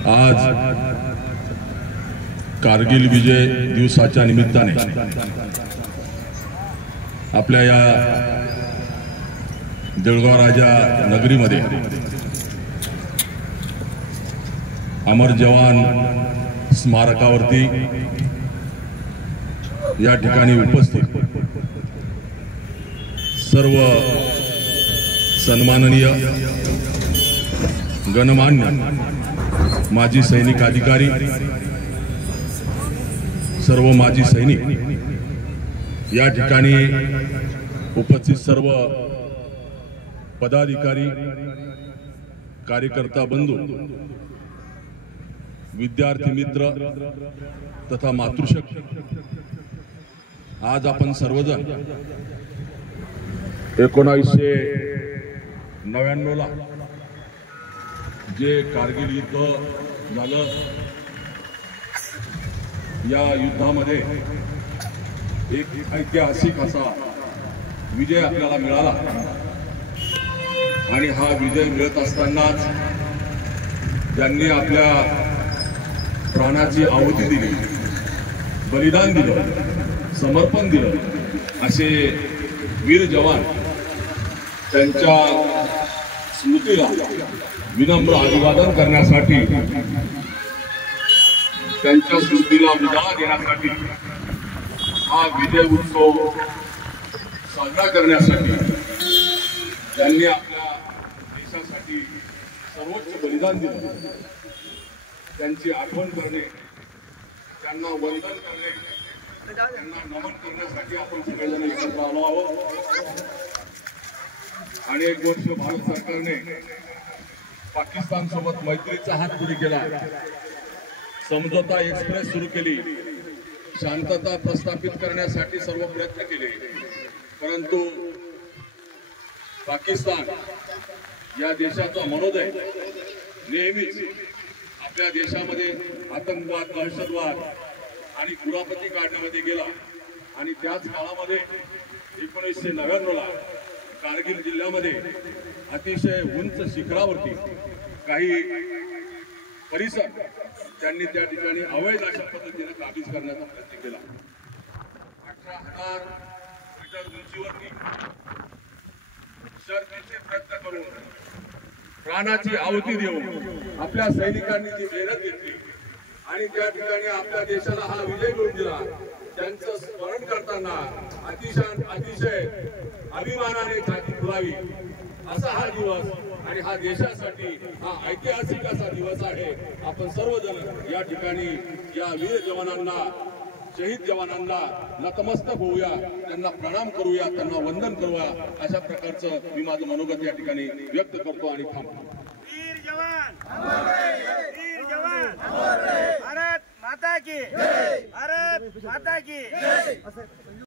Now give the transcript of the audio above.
आज कारगिल विजय दिवसाच्या निमित्ताने आपल्या या देऊळगाव राजा नगरीमध्ये अमर जवान स्मारकावरती या ठिकाणी उपस्थित सर्व सन्माननीय गणमान्य माजी सैनिक अधिकारी, सर्व माजी सैनिक, या ठिकाणी उपस्थित सर्व पदाधिकारी, कार्यकर्ता बंधू, विद्यार्थी मित्र तथा मातृशक्ती, आज आपण सर्वजण 1999 ला जे कारगिल युद्ध झालं, या युद्धामध्ये एक ऐतिहासिक असा विजय आपल्याला मिळाला आणि हा विजय मिळत असतानाच ज्यांनी आपल्या प्राणाची आहुती दिली, बलिदान दिलं, समर्पण दिलं, असे वीर जवान, त्यांच्या स्मृतीला विनम्र अभिवादन करण्यासाठी, त्यांच्या स्मृतीला उजाळा देण्यासाठी, हा विजय उत्सव साजरा करण्यासाठी त्यांनी आपल्या देशासाठी सर्वोच्च बलिदान दिलं, त्यांची आठवण करणे, त्यांना वंदन करणे, त्यांना नमन करण्यासाठी आपण सगळेजण एकत्र आलो आहोत। अनेक वर्ष भारत सरकारने पाकिस्तान सोबत मैत्रीचा हात पुढे केला, समझोता एक्सप्रेस सुरू केली, शांतता प्रस्थापित करण्यासाठी सर्व प्रयत्न केले, परंतु पाकिस्तान या देशाचा मनोदय नेहमीच आपल्या देशामध्ये आतंकवाद, दहशतवाद आणि कुरापती काढण्यामध्ये गेला आणि त्याच काळामध्ये 1999 ला कारगिल जिल्ह्यामध्ये अतिशय उंच शिखरावरती काही परिसर त्यांनी त्या ठिकाणी अवैध अशा पद्धतीने काबीज करण्याचा प्रयत्न केला। 18,000 मीटर उंचीवरती शर्थीचे प्रयत्न करून प्राणाची आहुती देऊन आपल्या सैनिकांनी जी मेहनत घेतली आणि त्या ठिकाणी आपल्या देशाला हा विजय मिळवून दिला, त्यांचं स्मरण करताना अतिशय अभिमानाने छाती फुलावी असा हा दिवस आणि हा देशासाठी हा ऐतिहासिक असा दिवस आहे। आपण सर्वजण या ठिकाणी या वीर जवानांना, शहीद जवानांना नतमस्तक होऊया, त्यांना प्रणाम करूया, त्यांना वंदन करूया, अशा प्रकारचं मी माझं मनोगत या ठिकाणी व्यक्त करतो आणि थांबतो। वीर जवान, वीर जवान, भारत माता की, भारत माता की।